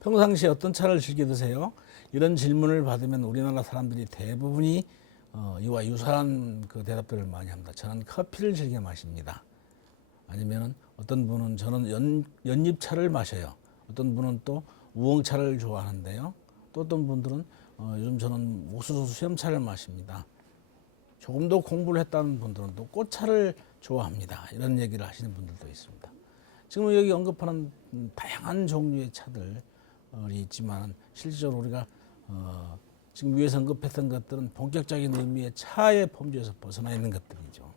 평상시에 어떤 차를 즐겨 드세요? 이런 질문을 받으면 우리나라 사람들이 대부분이 이와 유사한 그 대답들을 많이 합니다. 저는 커피를 즐겨 마십니다. 아니면은 어떤 분은 저는 연잎차를 마셔요. 어떤 분은 또 우엉차를 좋아하는데요. 또 어떤 분들은 요즘 저는 옥수수 수염차를 마십니다. 조금 더 공부를 했다는 분들은 또 꽃차를 좋아합니다. 이런 얘기를 하시는 분들도 있습니다. 지금 여기 언급하는 다양한 종류의 차들이 있지만 실질적으로 우리가 지금 위에서 언급했던 것들은 본격적인 의미의 차의 범주에서 벗어나 있는 것들이죠.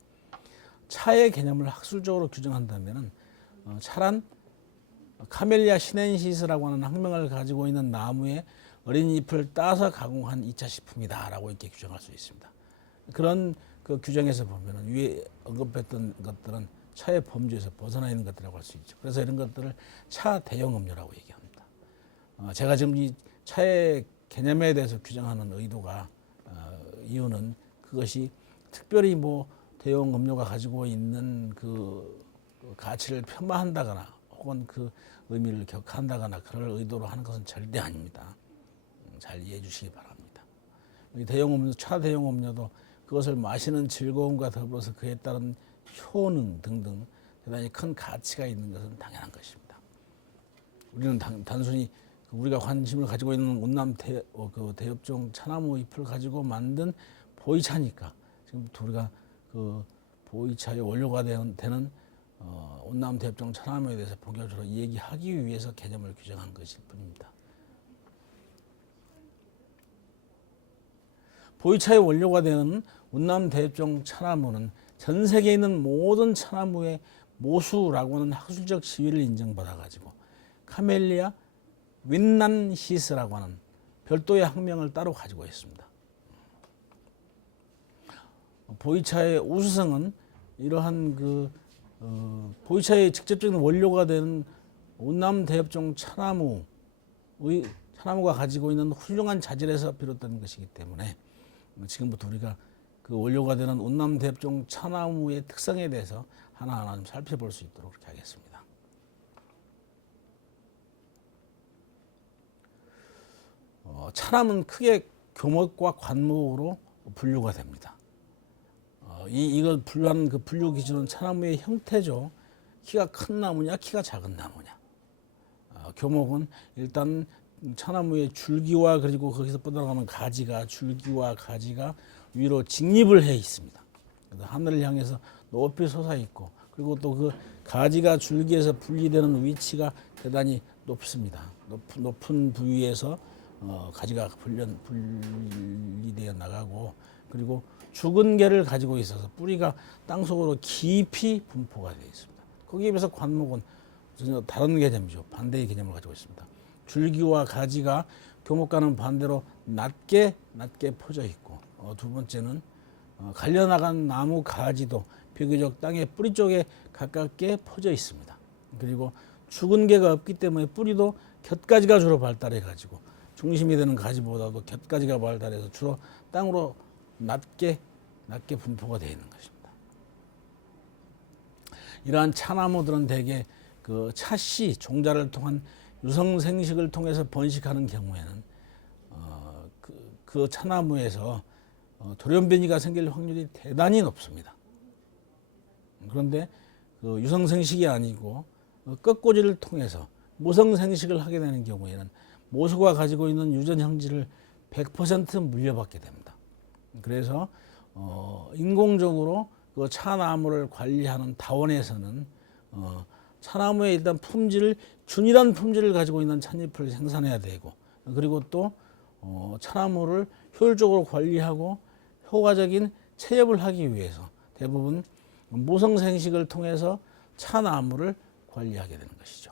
차의 개념을 학술적으로 규정한다면 차란 카멜리아 시넨시스라고 하는 학명을 가지고 있는 나무의 어린 잎을 따서 가공한 2차 식품이다라고 이렇게 규정할 수 있습니다. 그런 그 규정에서 보면 위에 언급했던 것들은 차의 범주에서 벗어나 있는 것들이라고 할 수 있죠. 그래서 이런 것들을 차 대용 음료라고 얘기합니다. 제가 지금 이 차의 개념에 대해서 규정하는 의도가 이유는 그것이 특별히 뭐 대용 음료가 가지고 있는 그 가치를 폄하한다거나 혹은 그 의미를 격한다거나 그럴 의도로 하는 것은 절대 아닙니다. 잘 이해해 주시기 바랍니다. 대용 음료, 차 대용 음료도 그것을 마시는 즐거움과 더불어서 그에 따른 효능 등등 대단히 큰 가치가 있는 것은 당연한 것입니다. 우리는 단순히 우리가 관심을 가지고 있는 온남 대엽종 차나무 잎을 가지고 만든 보이차니까 지금부터 우리가 그 보이차의 원료가 되는 온남 대엽종 차나무에 대해서 본격적으로 얘기하기 위해서 개념을 규정한 것일 뿐입니다. 보이차의 원료가 되는 온남 대엽종 차나무는 전 세계에 있는 모든 차나무의 모수라고 하는 학술적 지위를 인정받아 가지고 카멜리아 윈난시스라고 하는 별도의 학명을 따로 가지고 있습니다. 보이차의 우수성은 이러한 보이차의 직접적인 원료가 되는 온남 대엽종 차나무가 가지고 있는 훌륭한 자질에서 비롯된 것이기 때문에 지금부터 우리가 그 원료가 되는 온남 대엽종 차나무의 특성에 대해서 하나하나 좀 살펴볼 수 있도록 그렇게 하겠습니다. 차나무는 크게 교목과 관목으로 분류가 됩니다. 이걸 분류하는 그 분류 기준은 차나무의 형태죠. 키가 큰 나무냐, 키가 작은 나무냐. 교목은 일단 차나무의 줄기와 그리고 거기서 뻗어나가는 가지가 줄기와 가지가 위로 직립을 해 있습니다. 그래서 하늘을 향해서 높이 솟아 있고 그리고 또 그 가지가 줄기에서 분리되는 위치가 대단히 높습니다. 높은 부위에서 가지가 분리되어 나가고 그리고 죽은 개를 가지고 있어서 뿌리가 땅속으로 깊이 분포가 되어 있습니다. 거기에 비해서 관목은 전혀 다른 개념이죠. 반대의 개념을 가지고 있습니다. 줄기와 가지가 교목과는 반대로 낮게 퍼져 있고 두 번째는 갈려나간 나무 가지도 비교적 땅의 뿌리 쪽에 가깝게 퍼져 있습니다. 그리고 죽은 개가 없기 때문에 뿌리도 곁가지가 주로 발달해 가지고 중심이 되는 가지보다도 곁가지가 발달해서 주로 땅으로 낮게 분포가 되어 있는 것입니다. 이러한 차나무들은 대개 그 차씨 종자를 통한 유성생식을 통해서 번식하는 경우에는 그 차나무에서 돌연변이가 생길 확률이 대단히 높습니다. 그런데 그 유성생식이 아니고 꺾꽂이를 통해서 모성생식을 하게 되는 경우에는 모수가 가지고 있는 유전 형질을 100% 물려받게 됩니다. 그래서 인공적으로 그 차나무를 관리하는 다원에서는 차나무의 일단 균일한 품질을 가지고 있는 찻잎을 생산해야 되고 그리고 또 차나무를 효율적으로 관리하고 효과적인 채엽을 하기 위해서 대부분 모성생식을 통해서 차나무를 관리하게 되는 것이죠.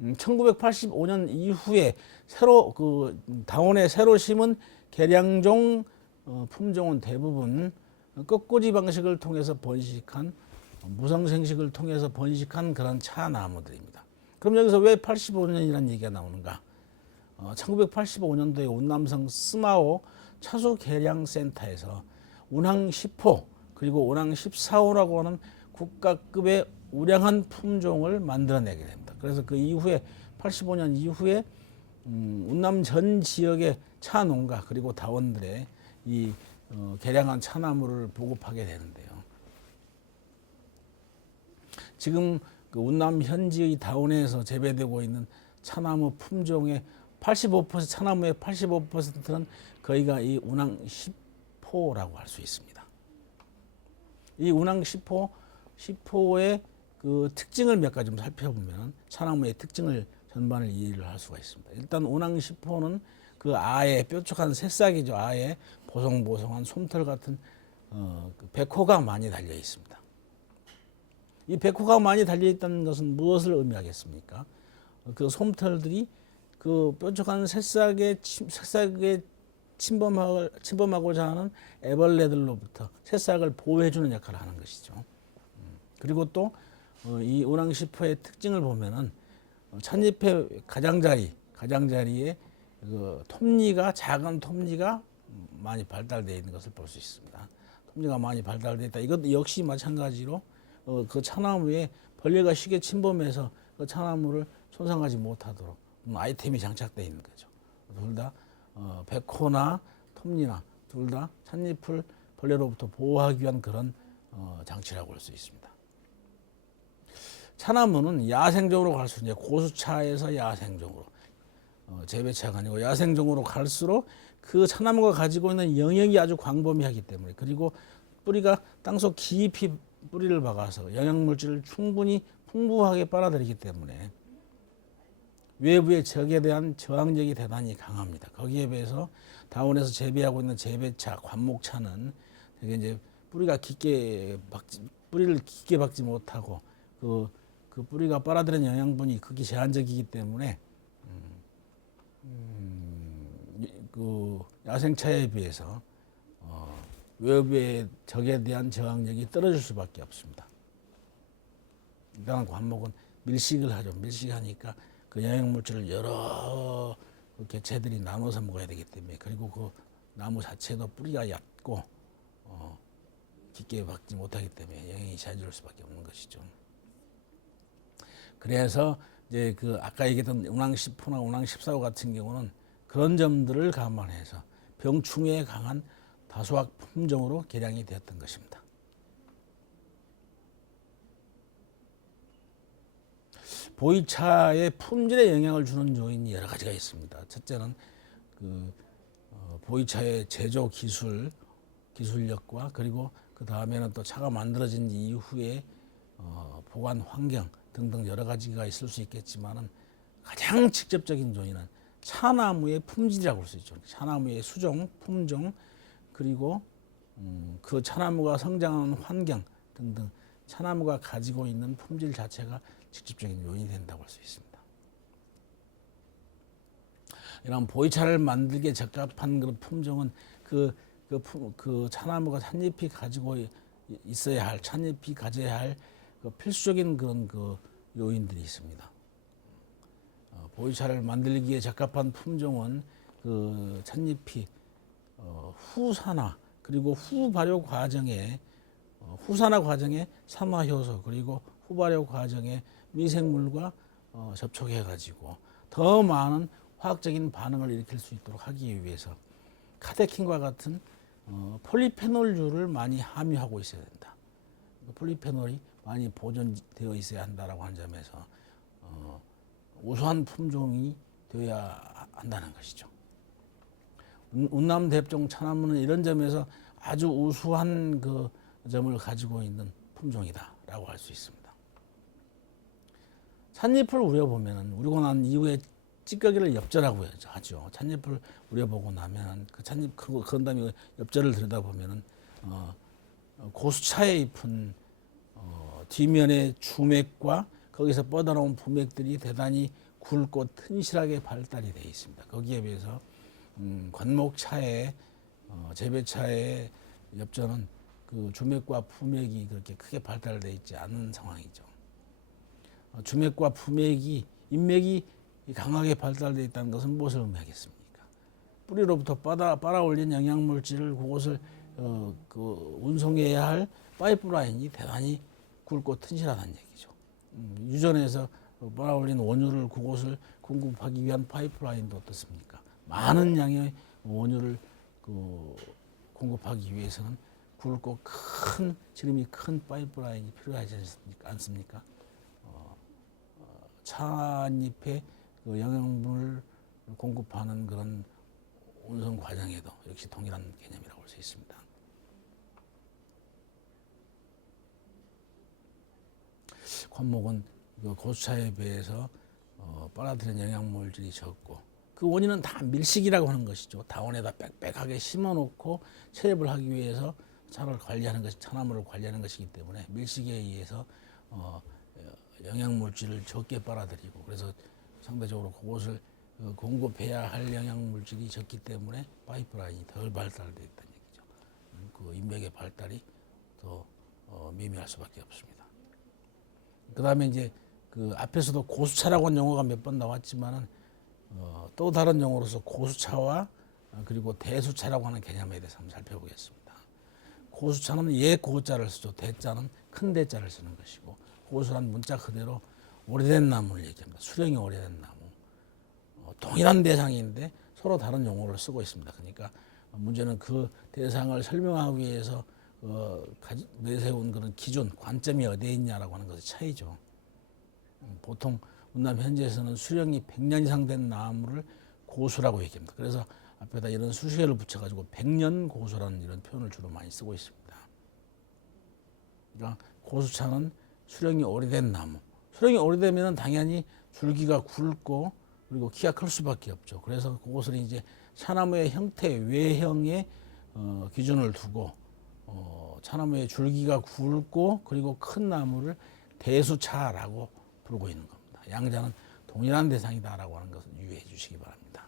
1985년 이후에 다원에 새로 심은 개량종 품종은 대부분 꺾꽂이 방식을 통해서 번식한 무성생식을 통해서 번식한 그런 차나무들입니다. 그럼 여기서 왜 85년이라는 얘기가 나오는가? 1985년도에 운남성 스마오 차수개량센터에서 운항 10호 그리고 운항 14호라고 하는 국가급의 우량한 품종을 만들어내게 됩니다. 그래서 그 이후에 85년 이후에 운남 전 지역의 차 농가 그리고 다원들의 이 개량한 차나무를 보급하게 되는데요. 지금 그 운남 현지의 다원에서 재배되고 있는 차나무 품종의 85% 차나무의 85%는 거의가 이 운항 10호라고 할 수 있습니다. 이 운항 10호의 그 특징을 몇 가지 좀 살펴보면 차나무의 특징을 전반을 이해를 할 수가 있습니다. 일단 운항 10호는 그 아에 뾰족한 새싹이죠. 아에 보송보송한 솜털 같은 그 백호가 많이 달려 있습니다. 이 백호가 많이 달려 있다는 것은 무엇을 의미하겠습니까? 그 솜털들이 그 뾰족한 새싹에 침범하고자 하는 애벌레들로부터 새싹을 보호해주는 역할을 하는 것이죠. 그리고 또 이 운항10호의 특징을 보면은 찻잎의 가장자리에 그 톱니가 작은 톱니가 많이 발달되어 있는 것을 볼 수 있습니다. 톱니가 많이 발달되어 있다. 이것도 역시 마찬가지로 그 차나무에 벌레가 쉽게 침범해서 그 차나무를 손상하지 못하도록 아이템이 장착되어 있는 거죠. 둘 다 백호나 톱니나 둘 다 찻잎을 벌레로부터 보호하기 위한 그런 장치라고 할 수 있습니다. 차나무는 야생종으로 갈수록 이제 고수차에서 야생종으로 재배차가 아니고 야생종으로 갈수록 그 차나무가 가지고 있는 영역이 아주 광범위하기 때문에 그리고 뿌리가 땅속 깊이 뿌리를 박아서 영양물질을 충분히 풍부하게 빨아들이기 때문에 외부의 적에 대한 저항력이 대단히 강합니다. 거기에 비해서 다원에서 재배하고 있는 재배차, 관목차는 되게 이제 뿌리를 깊게 박지 못하고 그 뿌리가 빨아들이는 영양분이 극히 제한적이기 때문에 그 야생차에 비해서 외부의 적에 대한 저항력이 떨어질 수밖에 없습니다. 일단 관목은 밀식을 하죠. 밀식하니까 그 영양물질을 여러 개체들이 나눠서 먹어야 되기 때문에 그리고 그 나무 자체도 뿌리가 얕고 깊게 박지 못하기 때문에 영양이 제한될 수밖에 없는 것이죠. 그래서 이제 그 아까 얘기했던 운항 10호나 운항 14호 같은 경우는 그런 점들을 감안해서 병충해에 강한 다수학 품종으로 개량이 되었던 것입니다. 보이차의 품질에 영향을 주는 요인이 여러 가지가 있습니다. 첫째는 그 보이차의 제조 기술력과 그리고 그 다음에는 또 차가 만들어진 이후에 보관 환경 등등 여러 가지가 있을 수 있겠지만은 가장 직접적인 요인은 차나무의 품질이라고 할 수 있죠. 차나무의 수종, 품종 그리고 그 차나무가 성장하는 환경 등등 차나무가 가지고 있는 품질 자체가 직접적인 요인이 된다고 할 수 있습니다. 이런 보이차를 만들기에 적합한 그런 품종은 그 차나무가 찻잎이 가지고 있어야 할 찻잎이 가져야 할 그 필수적인 그런 그 요인들이 있습니다. 보이차를 만들기에 적합한 품종은 그 찻잎이 후산화 그리고 후발효 과정에 후산화 과정에 산화효소 그리고 후발효 과정에 미생물과 접촉해 가지고 더 많은 화학적인 반응을 일으킬 수 있도록 하기 위해서 카테킨과 같은 폴리페놀류를 많이 함유하고 있어야 된다. 폴리페놀이 많이 보존되어 있어야 한다라고 한 점에서 우수한 품종이 되어야 한다는 것이죠. 운남대엽종 차나무는 이런 점에서 아주 우수한 그 점을 가지고 있는 품종이다라고 할 수 있습니다. 찻잎을 우려보면 우리고 난 이후에 찌꺼기를 엽절하고 하죠. 찻잎을 우려보고 나면 그 찻잎 그런 다음에 엽절을 들여다보면은 고수차의 잎은 뒷면의 주맥과 거기서 뻗어나온 부맥들이 대단히 굵고 튼실하게 발달이 되어 있습니다. 거기에 비해서 관목차의 재배차의 엽전은 그 주맥과 부맥이 그렇게 크게 발달되어 있지 않은 상황이죠. 주맥과 부맥이 잎맥이 강하게 발달되어 있다는 것은 무엇을 의미하겠습니까? 뿌리로부터 빨아올린 영양물질을 그것을 운송해야 할 파이프라인이 대단히 굵고 튼실하다는 얘기죠. 유전에서 빨아올린 원유를 그곳을 공급하기 위한 파이프라인도 어떻습니까? 많은 양의 원유를 공급하기 위해서는 굵고 큰 지름이 큰 파이프라인이 필요하지 않습니까? 찻잎에 영양분을 공급하는 그런 운송 과정에도 역시 동일한 개념이라고 볼 수 있습니다. 곤목은 고수차에 비해서 빨아들인 영양물질이 적고 그 원인은 다 밀식이라고 하는 것이죠. 다원에다 빽빽하게 심어놓고 체업을 하기 위해서 차를 관리하는 것이 차나무를 관리하는 것이기 때문에 밀식에 의해서 영양물질을 적게 빨아들이고 그래서 상대적으로 그곳을 공급해야 할 영양물질이 적기 때문에 파이프라인이 덜 발달되어 있다는 얘기죠. 그 인맥의 발달이 더 미미할 수밖에 없습니다. 그 다음에 이제 그 앞에서도 고수차라고 하는 용어가 몇 번 나왔지만은 또 다른 용어로서 고수차와 그리고 대수차라고 하는 개념에 대해서 한번 살펴보겠습니다. 고수차는 고자를 쓰죠. 대자는 큰 대자를 쓰는 것이고 고수란 문자 그대로 오래된 나무를 얘기합니다. 수령이 오래된 나무. 동일한 대상인데 서로 다른 용어를 쓰고 있습니다. 그러니까 문제는 그 대상을 설명하기 위해서 내세운 그런 기준, 관점이 어디에 있냐라고 하는 것의 차이죠. 보통 운남 현지에서는 수령이 100년 이상 된 나무를 고수라고 얘기합니다. 그래서 앞에다 이런 수식어를 붙여가지고 100년 고수라는 이런 표현을 주로 많이 쓰고 있습니다. 그러니까 고수차는 수령이 오래된 나무. 수령이 오래되면 당연히 줄기가 굵고 그리고 키가 클 수밖에 없죠. 그래서 그것을 이제 차나무의 형태, 외형에 기준을 두고 차나무의 줄기가 굵고 그리고 큰 나무를 대수차라고 부르고 있는 겁니다. 양자는 동일한 대상이다라고 하는 것을 유의해 주시기 바랍니다.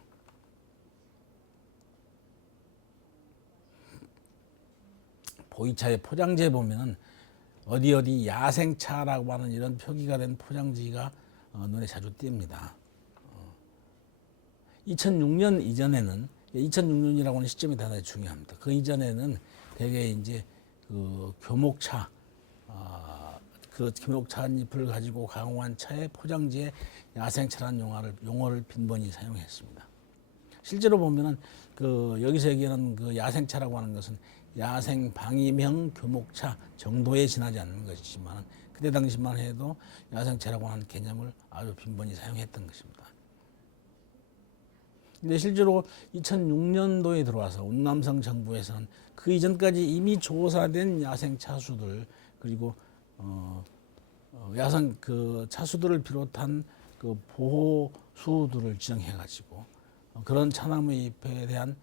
보이차의 포장지에 보면은 어디 야생차라고 하는 이런 표기가 된 포장지가 눈에 자주 띕니다. 2006년 이전에는 2006년이라고 하는 시점이 대단히 중요합니다. 그 이전에는 대개 이제 그 교목차, 그 교목차 잎을 가지고 가공한 차의 포장지에 야생차라는 용어를 빈번히 사용했습니다. 실제로 보면은 그 여기서 얘기하는 그 야생차라고 하는 것은 야생 방위명 교목차 정도에 지나지 않는 것이지만 그때 당시만 해도 야생차라고 하는 개념을 아주 빈번히 사용했던 것입니다. 근데 실제로 2006년도에 들어와서 운남성 정부에서는 그 이전까지 이미 조사된 야생 차수들 그리고 야생 그 차수들을 비롯한 그 보호수들을 지정해가지고 그런 차나무 잎에 대한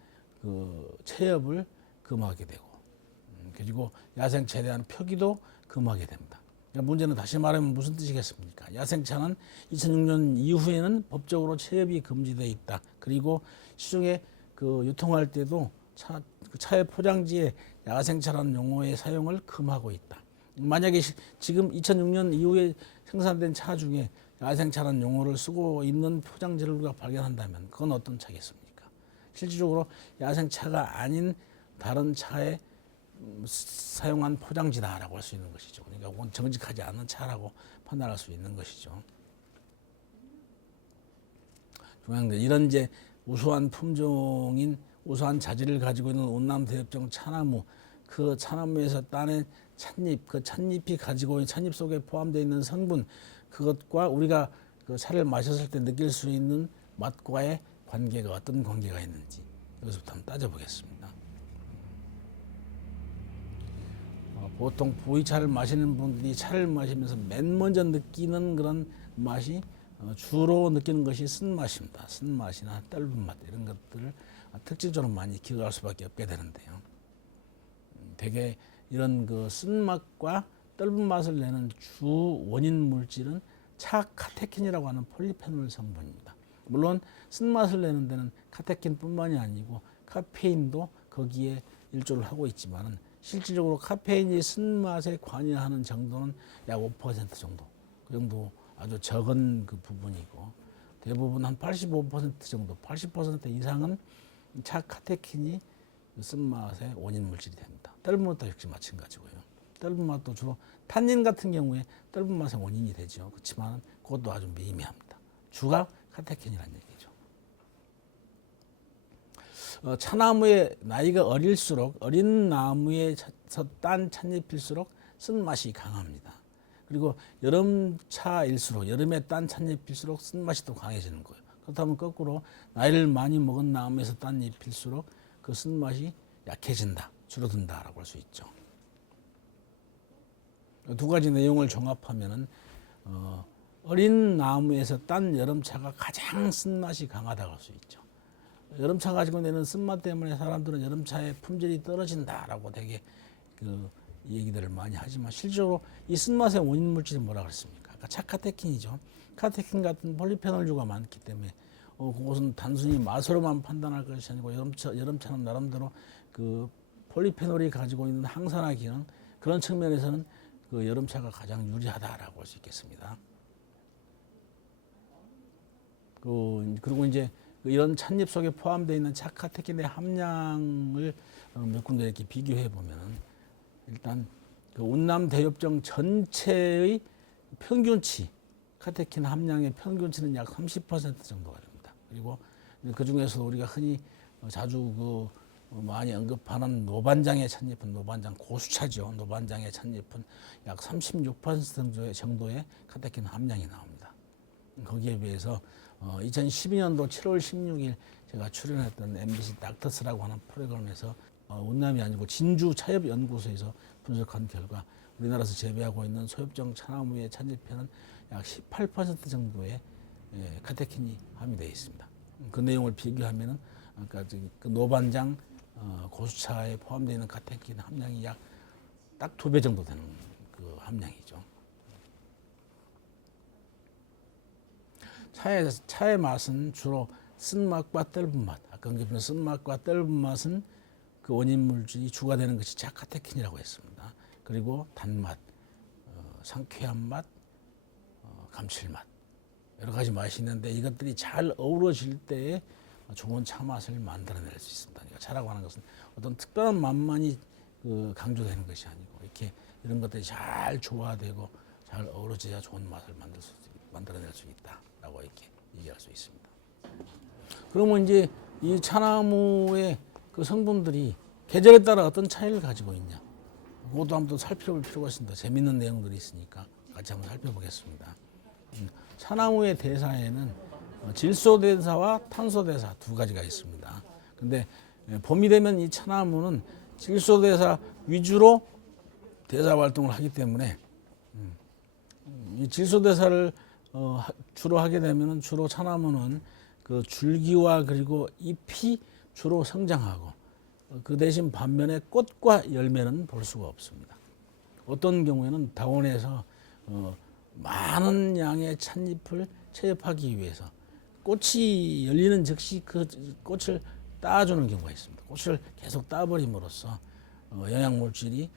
그 체업을 금하게 되고 그리고 야생차에 대한 표기도 금하게 됩니다. 그러니까 문제는 다시 말하면 무슨 뜻이겠습니까? 야생차는 2006년 이후에는 법적으로 체업이 금지되어 있다. 그리고 시중에 그 유통할 때도 차의 포장지에 야생차라는 용어의 사용을 금하고 있다. 만약에 지금 2006년 이후에 생산된 차 중에 야생차라는 용어를 쓰고 있는 포장지를 우리가 발견한다면 그건 어떤 차겠습니까? 실질적으로 야생차가 아닌 다른 차에 사용한 포장지다라고 할 수 있는 것이죠. 그러니까 정직하지 않은 차라고 판단할 수 있는 것이죠. 중요한 건 이런 이제 우수한 품종인 우수한 자질을 가지고 있는 운남대엽종 차나무, 그 차나무에서 따낸 찻잎, 그 찻잎이 가지고 있는 찻잎 속에 포함되어 있는 성분, 그것과 우리가 그 차를 마셨을 때 느낄 수 있는 맛과의 관계가 어떤 관계가 있는지 여기서부터 한번 따져보겠습니다. 보통 보이차를 마시는 분들이 차를 마시면서 맨 먼저 느끼는 그런 맛이 주로 느끼는 것이 쓴맛입니다. 쓴맛이나 떫은 맛 이런 것들을 특징적으로 많이 기억할 수밖에 없게 되는데요. 대개 이런 그 쓴맛과 떫은 맛을 내는 주 원인 물질은 차 카테킨이라고 하는 폴리페놀 성분입니다. 물론 쓴맛을 내는 데는 카테킨뿐만이 아니고 카페인도 거기에 일조를 하고 있지만은 실질적으로 카페인이 쓴맛에 관여하는 정도는 약 5% 정도. 그 정도 아주 적은 그 부분이고 대부분 한 85% 정도, 80% 이상은 차 카테킨이 쓴맛의 원인 물질이 됩니다. 떫은 것도 역시 마찬가지고요. 떫은 맛도 주로 탄닌 같은 경우에 떫은 맛의 원인이 되죠. 그렇지만 그것도 아주 미미합니다. 주가 카테킨이라는 얘기죠. 차나무의 나이가 어릴수록 어린 나무에서 딴 찻잎일수록 쓴맛이 강합니다. 그리고 여름차일수록 여름에 딴 찻잎일수록 쓴맛이 더 강해지는 거예요. 그렇다면 거꾸로 나이를 많이 먹은 나무에서 딴 잎일수록 그 쓴맛이 약해진다, 줄어든다라고 할 수 있죠. 두 가지 내용을 종합하면은 어린 나무에서 딴 여름차가 가장 쓴맛이 강하다고 할 수 있죠. 여름차 가지고 내는 쓴맛 때문에 사람들은 여름차의 품질이 떨어진다라고 되게 그 얘기들을 많이 하지만 실제로 이 쓴맛의 원인 물질이 뭐라 그랬습니까? 아까 차카테킨이죠. 카테킨 같은 폴리페놀류가 많기 때문에 그것은 단순히 맛으로만 판단할 것이 아니고 여름차는 나름대로 그 폴리페놀이 가지고 있는 항산화 기능 그런 측면에서는 그 여름차가 가장 유리하다라고 할 수 있겠습니다. 그리고 이제 이런 찻잎 속에 포함되어 있는 차카테킨의 함량을 몇 군데 이렇게 비교해 보면은 일단 그 운남 대엽정 전체의 평균치 카테킨 함량의 평균치는 약 30% 정도가 됩니다. 그리고 그 중에서 우리가 흔히 자주 많이 언급하는 노반장의 찻잎은 노반장 고수차죠. 노반장의 찻잎은 약 36% 정도의 카테킨 함량이 나옵니다. 거기에 비해서 2012년도 7월 16일 제가 출연했던 MBC 닥터스라고 하는 프로그램에서 운남이 아니고 진주 차엽연구소에서 분석한 결과 우리나라에서 재배하고 있는 소엽정 차나무의 찻잎에는 약 18% 정도의 카테킨이 함유되어 있습니다. 그 내용을 비교하면은 아까 그 노반장 고수차에 포함되어 있는 카테킨 함량이 약 딱 2배 정도 되는 그 함량이죠. 차의 맛은 주로 쓴맛과 떫은 맛. 아까 언급한 쓴맛과 떫은 맛은 그 원인 물질이 주가 되는 것이 차카테킨이라고 했습니다. 그리고 단맛, 상쾌한 맛, 감칠맛 여러 가지 맛이 있는데 이것들이 잘 어우러질 때에 좋은 차 맛을 만들어낼 수 있습니다. 그러니까 차라고 하는 것은 어떤 특별한 맛만이 강조되는 것이 아니고 이렇게 이런 것들이 잘 조화되고 잘 어우러져야 좋은 맛을 만들어낼 수 있다라고 이렇게 얘기할 수 있습니다. 그러면 이제 이 차나무의 그 성분들이 계절에 따라 어떤 차이를 가지고 있냐? 그것도 한번 살펴볼 필요가 있습니다. 재밌는 내용들이 있으니까 같이 한번 살펴보겠습니다. 차나무의 대사에는 질소대사와 탄소대사 두 가지가 있습니다. 근데 봄이 되면 이 차나무는 질소대사 위주로 대사 활동을 하기 때문에 이 질소대사를 주로 하게 되면 주로 차나무는 그 줄기와 그리고 잎이 주로 성장하고 그 대신 반면에 꽃과 열매는 볼 수가 없습니다. 어떤 경우에는 다원에서 많은 양의 찻잎을 채집하기 위해서 꽃이 열리는 즉시 그 꽃을 따주는 경우가 있습니다. 꽃을 계속 따버림으로써 영양물질이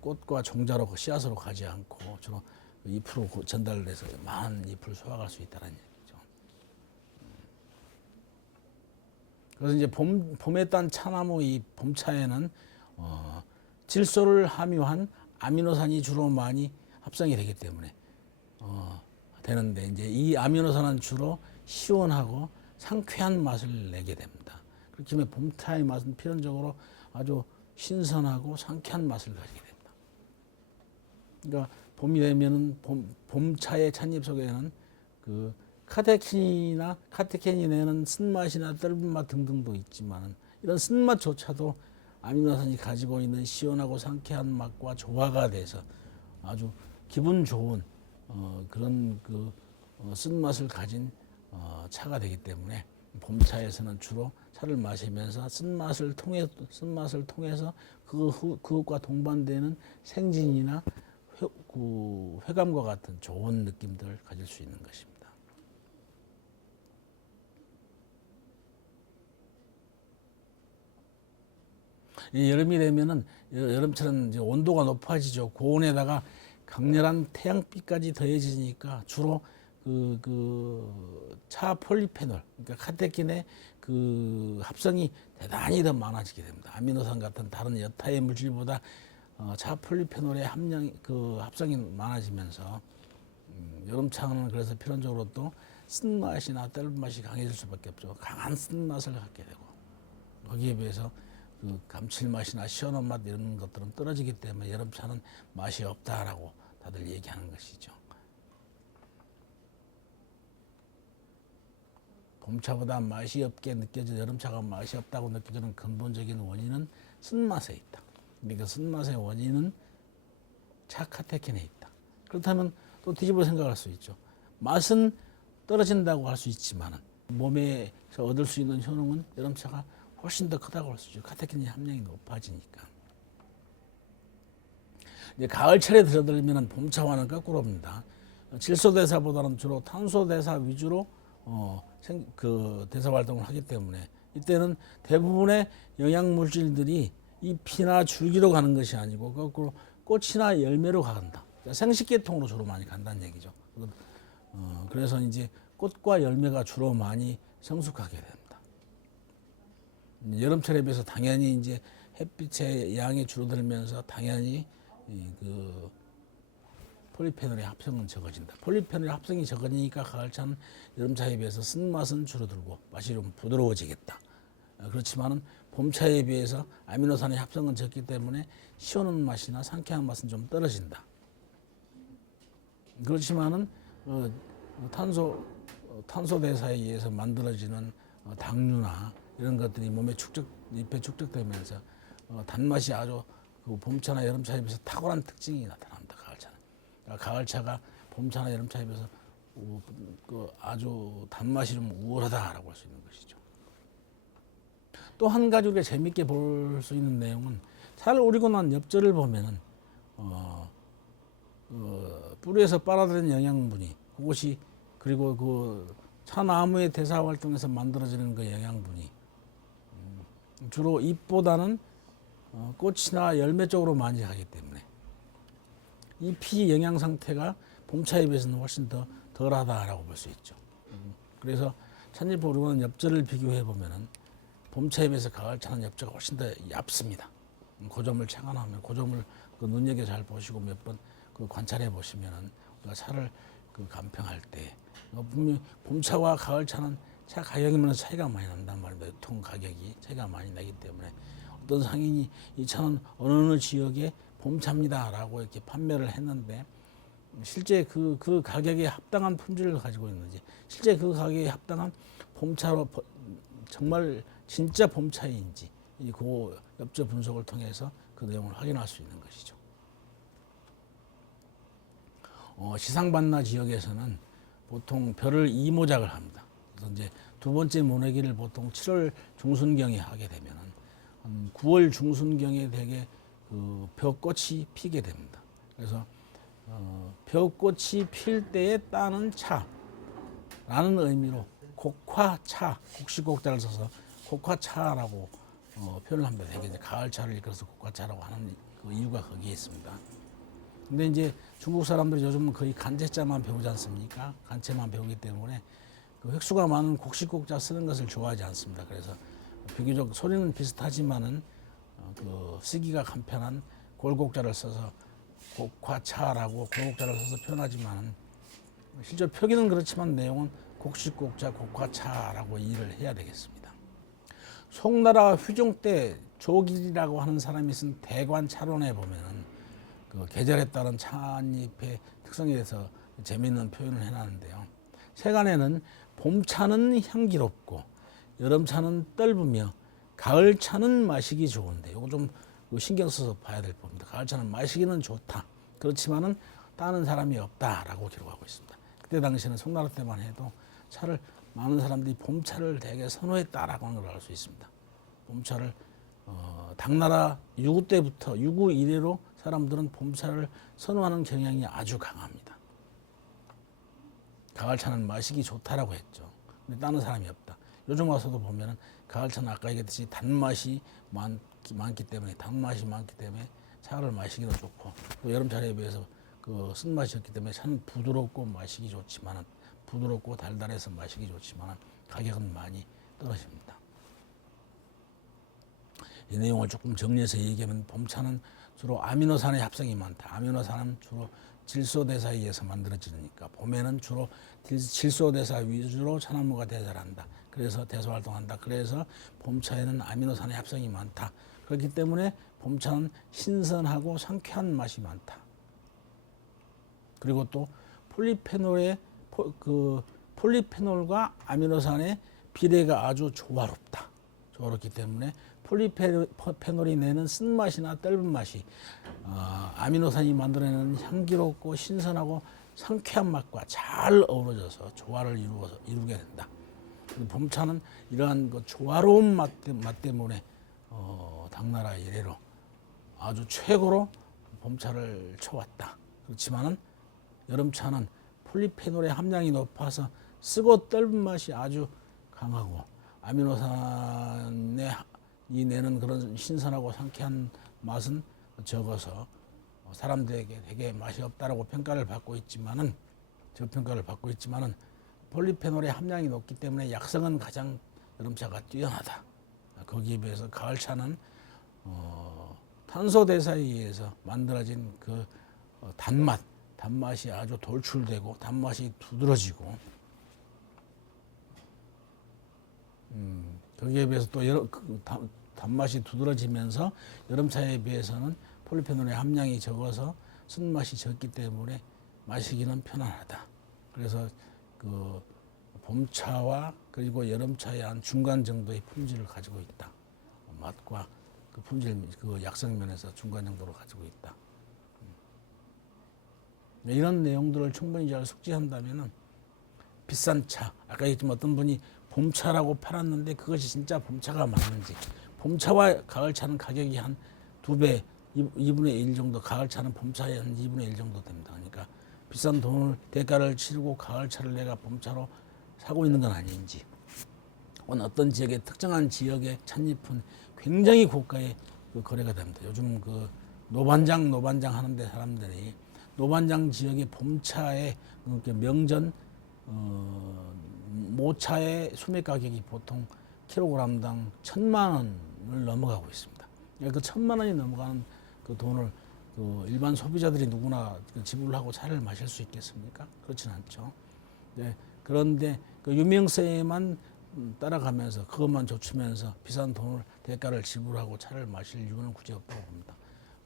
꽃과 종자로 씨앗으로 가지 않고 주로 잎으로 전달돼서 많은 잎을 수확할 수 있다는 얘기죠. 그래서 이제 봄에 딴 차나무 이 봄차에는 질소를 함유한 아미노산이 주로 많이 합성이 되기 때문에 되는데 이제 이 아미노산은 주로 시원하고 상쾌한 맛을 내게 됩니다. 그렇기 때문에 봄차의 맛은 필연적으로 아주 신선하고 상쾌한 맛을 가지게 됩니다. 그러니까 봄이 되면은 봄차의 찻잎 속에는 그 카테킨이 내는 쓴맛이나 떫은 맛 등등도 있지만 이런 쓴맛조차도 아미노산이 가지고 있는 시원하고 상쾌한 맛과 조화가 돼서 아주 기분 좋은 그런 쓴맛을 가진 차가 되기 때문에 봄차에서는 주로 차를 마시면서 쓴맛을 통해서 그것과 동반되는 생진이나 쾌감과 같은 좋은 느낌들을 가질 수 있는 것입니다. 여름이 되면은 여름철은 이제 온도가 높아지죠. 고온에다가 강렬한 태양빛까지 더해지니까 주로 차 폴리페놀, 그러니까 카테킨의 그 합성이 대단히 더 많아지게 됩니다. 아미노산 같은 다른 여타의 물질보다 차 폴리페놀의 합성이 많아지면서 여름차는 그래서 필연적으로 또 쓴맛이나 떫은 맛이 강해질 수밖에 없죠. 강한 쓴맛을 갖게 되고 거기에 비해서 그 감칠맛이나 시원한 맛 이런 것들은 떨어지기 때문에 여름차는 맛이 없다라고 다들 얘기하는 것이죠. 봄차보다 맛이 없게 느껴져 여름차가 맛이 없다고 느껴지는 근본적인 원인은 쓴맛에 있다. 그러니까 쓴맛의 원인은 차 카테킨에 있다. 그렇다면 또 뒤집어 생각할 수 있죠. 맛은 떨어진다고 할 수 있지만 몸에서 얻을 수 있는 효능은 여름차가 훨씬 더 크다고 할 수 있죠. 카테킨의 함량이 높아지니까. 이제 가을철에 들어들면 봄차와는 거꾸로입니다. 질소대사보다는 주로 탄소대사 위주로 그 대사 활동을 하기 때문에 이때는 대부분의 영양물질들이 잎이나 줄기로 가는 것이 아니고 거꾸로 꽃이나 열매로 간다. 생식계통으로 주로 많이 간다는 얘기죠. 그래서 이제 꽃과 열매가 주로 많이 성숙하게 됩니다. 여름철에 비해서 당연히 이제 햇빛의 양이 줄어들면서 당연히 그 폴리페놀의 합성은 적어진다. 폴리페놀의 합성이 적어지니까 가을차는 여름차에 비해서 쓴맛은 줄어들고 맛이 좀 부드러워지겠다. 그렇지만은 봄차에 비해서 아미노산의 합성은 적기 때문에 시원한 맛이나 상쾌한 맛은 좀 떨어진다. 그렇지만은 탄소 대사에 의해서 만들어지는 당류나 이런 것들이 몸에 잎에 축적되면서 단맛이 아주 그 봄차나 여름차에 비해서 탁월한 특징이 나타납니다. 가을차는. 그러니까 가을차가 봄차나 여름차에 비해서 그 아주 단맛이 좀 우월하다라고 할 수 있는 것이죠. 또 한 가지 우리가 재밌게 볼 수 있는 내용은 잘 우리고 난 엽전을 보면은 뿌리에서 빨아들인 영양분이 그것이 그리고 그 차나무의 대사 활동에서 만들어지는 그 영양분이 주로 잎보다는 꽃이나 열매 쪽으로 많이 가기 때문에 잎이 영양 상태가 봄차에 비해서는 훨씬 더 덜하다라고 볼 수 있죠. 그래서 찻잎 우리고는 엽전을 비교해 보면은 봄차에 비해서 가을차는 엽전가 훨씬 더 얇습니다. 그 점을 착안하면 그 점을 그 눈여겨 잘 보시고 몇 번 그 관찰해 보시면은 우리가 차를 그 간평할 때 분명히 봄차와 가을차는 차 가격이면 차이가 많이 난단 말입니다. 유통 가격이 차이가 많이 나기 때문에 어떤 상인이 이 차는 어느 지역에 봄차입니다라고 이렇게 판매를 했는데 실제 그 가격에 합당한 품질을 가지고 있는지 실제 그 가격에 합당한 봄차로 정말 진짜 봄차인지 그 엽저 분석을 통해서 그 내용을 확인할 수 있는 것이죠. 시상반나 지역에서는 보통 벼를 이모작을 합니다. 그래서 이제 두 번째 모내기를 보통 7월 중순경에 하게 되면은 9월 중순경에 되게 그 벼꽃이 피게 됩니다. 그래서 벼꽃이 필 때에 따는 차라는 의미로 곡화차, 곡식곡자를 써서 곡화차라고 표현을 합니다. 되게 이제 가을차를 일컬어서 곡화차라고 하는 그 이유가 거기에 있습니다. 근데 이제 중국 사람들이 요즘은 거의 간제자만 배우지 않습니까? 간체만 배우기 때문에 그 획수가 많은 곡식곡자 쓰는 것을 좋아하지 않습니다. 그래서 비교적 소리는 비슷하지만은 그 쓰기가 간편한 골곡자를 써서 곡화차라고 골곡자를 써서 표현하지만은 실제 표기는 그렇지만 내용은 곡식곡자, 곡화차라고 이해를 해야 되겠습니다. 송나라 휴종 때 조길이라고 하는 사람이 쓴 대관차론에 보면은 그 계절에 따른 찻잎의 특성에 대해서 재미있는 표현을 해놨는데요. 세간에는 봄차는 향기롭고 여름차는 떫으며 가을차는 마시기 좋은데 이거 좀 신경 써서 봐야 될 부분입니다. 가을차는 마시기는 좋다. 그렇지만은 따는 사람이 없다라고 기록하고 있습니다. 그때 당시에는 송나라 때만 해도 차를 많은 사람들이 봄차를 되게 선호했다라고 하는 걸 알 수 있습니다. 봄차를 당나라 유구 때부터 유구 이래로 사람들은 봄차를 선호하는 경향이 아주 강합니다. 가을차는 마시기 좋다라고 했죠. 근데 따는 사람이 없다. 요즘 와서도 보면은 가을차는 아까 얘기했듯이 단맛이 많기 때문에 차를 마시기도 좋고 또 여름차에 비해서 그 쓴맛이 없기 때문에 차는 부드럽고 마시기 좋지만은 부드럽고 달달해서 마시기 좋지만은 가격은 많이 떨어집니다. 이 내용을 조금 정리해서 얘기하면 봄차는 주로 아미노산의 합성이 많다. 아미노산은 주로 질소대사에 의해서 만들어지니까 봄에는 주로 질소대사 위주로 차나무가 대사한다. 그래서 대소활동한다. 그래서 봄차에는 아미노산의 합성이 많다. 그렇기 때문에 봄차는 신선하고 상쾌한 맛이 많다. 그리고 또 폴리페놀과 아미노산의 비례가 아주 조화롭다. 조화롭기 때문에 폴리페놀이 내는 쓴맛이나 떫은 맛이 아미노산이 만들어내는 향기롭고 신선하고 상쾌한 맛과 잘 어우러져서 조화를 이루게 된다. 봄차는 이러한 그 조화로운 맛 때문에 당나라 이래로 아주 최고로 봄차를 쳐왔다. 그렇지만은 여름차는 폴리페놀의 함량이 높아서 쓰고 떫은 맛이 아주 강하고 아미노산이 내는 그런 신선하고 상쾌한 맛은 적어서 사람들에게 되게 맛이 없다라고 평가를 받고 있지만은 폴리페놀의 함량이 높기 때문에 약성은 가장 여름차가 뛰어나다. 거기에 비해서 가을차는 탄소 대사에 의해서 만들어진 그 단맛이 아주 돌출되고 단맛이 두드러지고 거기에 비해서 또 단맛이 두드러지면서 여름차에 비해서는 폴리페놀의 함량이 적어서 쓴맛이 적기 때문에 마시기는 편안하다. 그래서 그 봄차와 그리고 여름차의 한 중간 정도의 품질을 가지고 있다. 맛과 그 품질, 그 약성 면에서 중간 정도로 가지고 있다. 이런 내용들을 충분히 잘 숙지한다면은 비싼 차, 아까 얘기했지만 어떤 분이 봄차라고 팔았는데 그것이 진짜 봄차가 맞는지, 봄차와 가을차는 가격이 한 2배, 2분의 1 정도, 가을차는 봄차의 한 2분의 1 정도 됩니다. 그러니까 비싼 돈을 대가를 치르고 가을차를 내가 봄차로 사고 있는 건 아닌지, 어떤 지역의 특정한 지역의 찻잎은 굉장히 고가의 그 거래가 됩니다. 요즘 그 노반장 하는데 사람들이 노반장 지역의 봄차의 명전 모차의 수매 가격이 보통 킬로그램당 1,000만 원을 넘어가고 있습니다. 그러니까 그 1,000만 원이 넘어가는 그 돈을 그 일반 소비자들이 누구나 지불하고 차를 마실 수 있겠습니까? 그렇지는 않죠. 네, 그런데 그 유명세에만 따라가면서 그것만 좇으면서 비싼 돈을 대가를 지불하고 차를 마실 이유는 굳이 없다고 봅니다.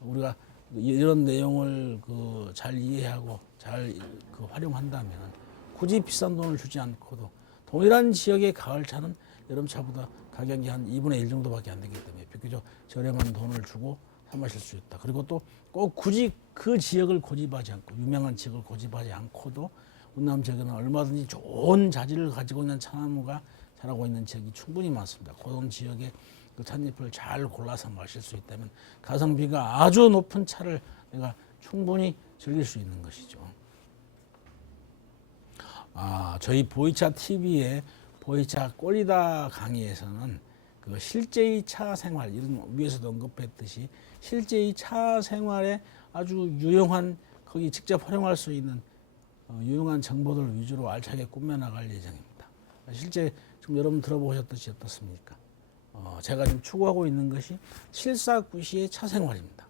우리가 이런 내용을 그 잘 이해하고 잘 그 활용한다면 굳이 비싼 돈을 주지 않고도 동일한 지역의 가을차는 여름차보다 가격이 한 2분의 1 정도밖에 안 되기 때문에 비교적 저렴한 돈을 주고 사 마실 수 있다. 그리고 또 꼭 굳이 그 지역을 고집하지 않고 유명한 지역을 고집하지 않고도 운남 지역에는 얼마든지 좋은 자질을 가지고 있는 차나무가 자라고 있는 지역이 충분히 많습니다. 그런 지역에 그 찻잎을 잘 골라서 마실 수 있다면 가성비가 아주 높은 차를 내가 충분히 즐길 수 있는 것이죠. 저희 보이차 TV의 보이차 꼴리다 강의에서는 그 실제의 차 생활, 이런 위에서도 언급했듯이 실제의 차 생활에 아주 유용한, 거기 직접 활용할 수 있는 유용한 정보들 위주로 알차게 꾸며나갈 예정입니다. 실제 지금 여러분 들어보셨듯이 어떻습니까? 제가 지금 추구하고 있는 것이 실사구시의 차 생활입니다.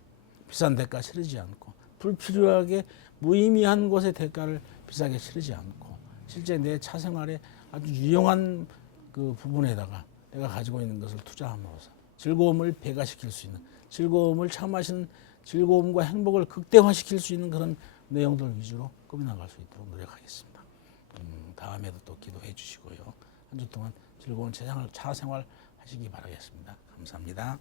비싼 대가 치르지 않고 불필요하게 무의미한 곳의 대가를 비싸게 치르지 않고 실제 내 차 생활에 아주 유용한 그 부분에다가 내가 가지고 있는 것을 투자함으로써 즐거움을 배가시킬 수 있는, 즐거움을 차 마시는 즐거움과 행복을 극대화시킬 수 있는 그런 내용들 위주로 꾸며나갈 수 있도록 노력하겠습니다. 다음에도 또 기도해 주시고요. 한 주 동안 즐거운 차 생활 하시기 바라겠습니다. 감사합니다.